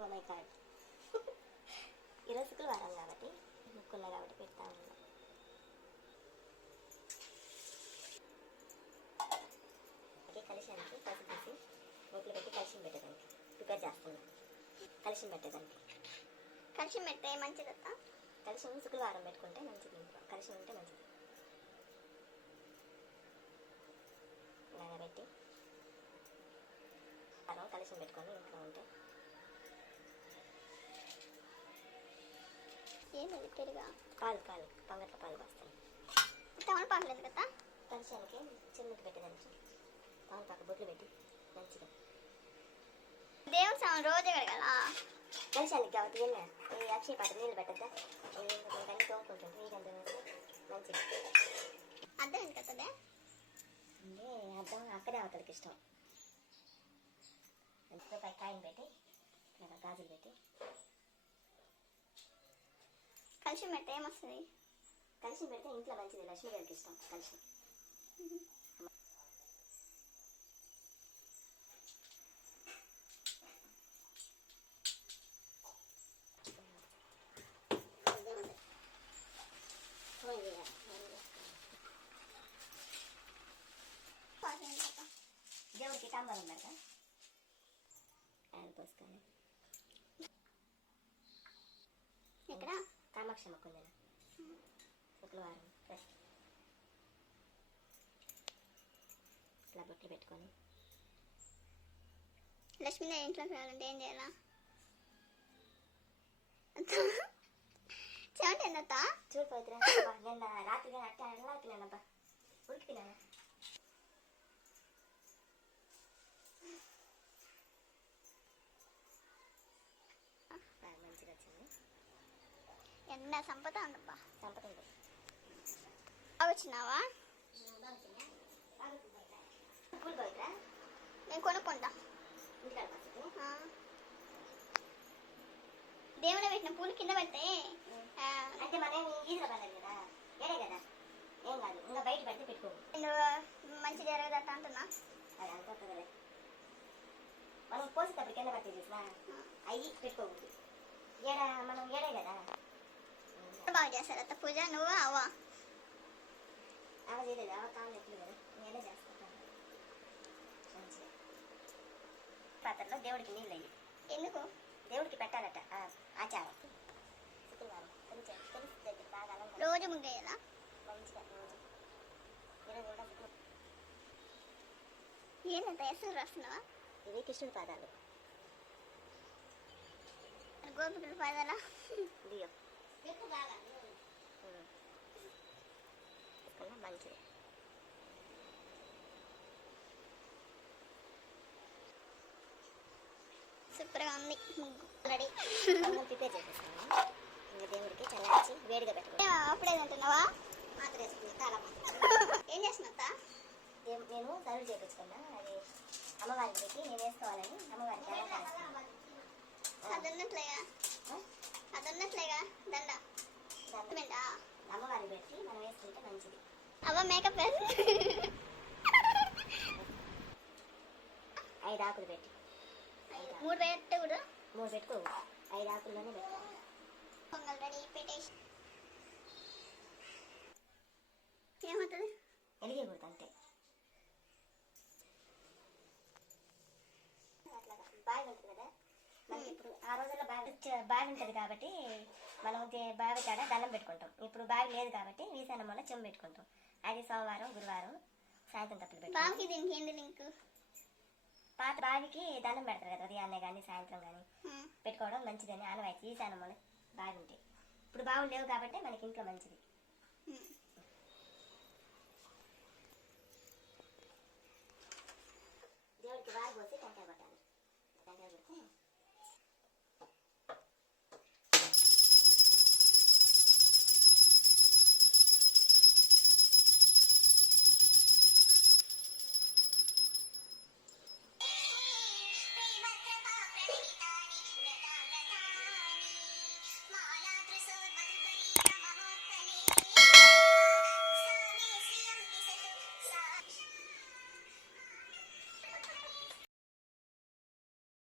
Oh my God. ఈరోజు శుక్రవారం కాబట్టి ముక్కున్నాయి కాబట్టి పెడతా ఉన్నా. ఓకే, కలిశానికి పసుపు తీసి మూతలు పెట్టి కలిసి పెట్టేదానికి ప్రిపేర్ చేస్తున్నాను. కలిసి పెట్టేదానికి కలిసి పెడితే మంచిది అత్త. కలిసి శుక్రవారం పెట్టుకుంటే మంచిది, ఇంట్లో కలిసి ఉంటే మంచిది. ఇలాగ పెట్టి అలా కలిసి పెట్టుకొని ఇంట్లో ఉంటే ఏమది పెరుగా పాలు పొంగట్ల పాలు వస్తాయి. తమలపాకు లేదు కదా. కలిశానికి చిన్నకి పెట్టేదానికి తమలపాకు బొట్లు పెట్టి మంచిగా దేవుడు సామాన్ రోజే కడగాలా. కలిశానికి కాబట్టి ఏమే ఈ అక్షయ పాత్ర నీళ్ళు పెట్టద్దా, అన్నీ తోముకుంటుంది నీకంతా మంచిగా. అర్థం ఎందుకు వస్తుందే అంటే అర్థం అక్కడే అవతలకి ఇష్టం. రూపాయి కాయలు పెట్టి ఇలా గాజులు పెట్టి కలిసి పెడితే ఏమొస్తుంది. కలిసి పెడితే ఇంట్లో మంచిది, లక్ష్మీదేవికి ఇష్టం కలిసి. దేవుడికి తాంబరం పెడతా ఆయన పోసుకొని. ఇక్కడ కామాక్షి మొక్కుంది శుక్రవారం ఇట్లా బొట్లు పెట్టుకొని. లక్ష్మీదేవి ఇంట్లోకి రావాలంటే ఏం చేయాలా. చెవండి ఏందత్త చూడు పవిత్ర, నిన్న రాత్రి కానీ అట్టే అలా తిన్నానబ్బా, ఉరికి తిన్నాను. మంచిగా వచ్చింది. ఎండ సంపద ఉందబ్బా. సంపద ఉంది. బాగా వచ్చినావా. పూలు పవిత్ర నేను కొనుక్కుంటా. ఇంటికాడ పసుపు దేవుని పెట్టిన పూలు కింద పెడితే అంటే మనం ఈజీగా పడాలి కదా, ఏడే కదా, ఏం కాదు. ఇంకా బయట పెడితే పెట్టుకోవు, మంచి జరగదట్ట అంటున్నా. అది అనుకోకూడదు. మనం పోసేటప్పుడు కింద పడితే చూసినా అవి పెట్టుకోకూడదు. ఏడా మనం ఏడే కదా. బాగా చేస్తారు అత్త పూజ. నువ్వు అవ్వా అవ చేయలేదు, అవ కావాలి ఎట్లు కదా, నేనే చేస్తాను మంచిగా. పాత్రలో దేవుడికి నీళ్ళు అయ్యి ఎందుకు దేవుడికి పెట్టాలట ఆచారం. శుక్రవారం తెలుస్తుంది బాగా రోజు ముగ్గేయాలా మంచిగా రోజు. ఈరోజు కూడా ఏంటంత ఎసురు రాస్తున్నావా. ఇవి కృష్ణుడి పాదాలు, గోపికల పాదాలా. బియ్యం మంచిది. సూపర్గా ఉంది ముగ్గు రెడీ. ప్రిపేర్ చేసేస్తాను. ఇంకా దేవుడికి చల్లార్చి వేడిగా పెట్టాలి. అప్పుడే తింటున్నావా. మాత్ర వేసుకుని తాళం ఏం చేస్తున్నా. నేను తరువు చేయించుకున్నా, అది అమ్మవారికి పెట్టి నేను వేసుకోవాలని అమ్మవారికి అదున్నట్లేగా దండ అమ్మవారికి పెట్టి మనం వేసుకుంటే మంచిది. అవ్వ మేకప్ వేసి 5 ఆకులు పెట్టి 3 పెట్టే కూడా 3 పెట్టుకోవు, 5 ఆకుల్లోనే పెట్టుకోవాలి. పొంగల్ రెడీ పెట్టేసి ఏమవుతుంది ఎలిగకూడదు అంతే. అట్లాగా బావి ఉంటుంది కదా మనకి. ఇప్పుడు ఆ రోజుల్లో బావి ఉంటుంది కాబట్టి మనం బావి కాడ దండం పెట్టుకుంటాం. ఇప్పుడు బావి లేదు కాబట్టి ఈశాన్యం వల్ల చెంబు పెట్టుకుంటాం. అది సోమవారం గురువారం సాయంత్రం తప్పులు పెట్టుకుంటాం. బావికి దీనికి ఏంటి లింక్. పాత బావికి దండం పెడతారు కదా ఉదయాన్నే కానీ సాయంత్రం కానీ, పెట్టుకోవడం మంచిదని ఆనవాయితీ. ఈశాన్యం వల్ల బావి ఉంటాయి. ఇప్పుడు బావులు లేవు కాబట్టి మనకి ఇంట్లో మంచిది. దేవుడికి బావి పోసి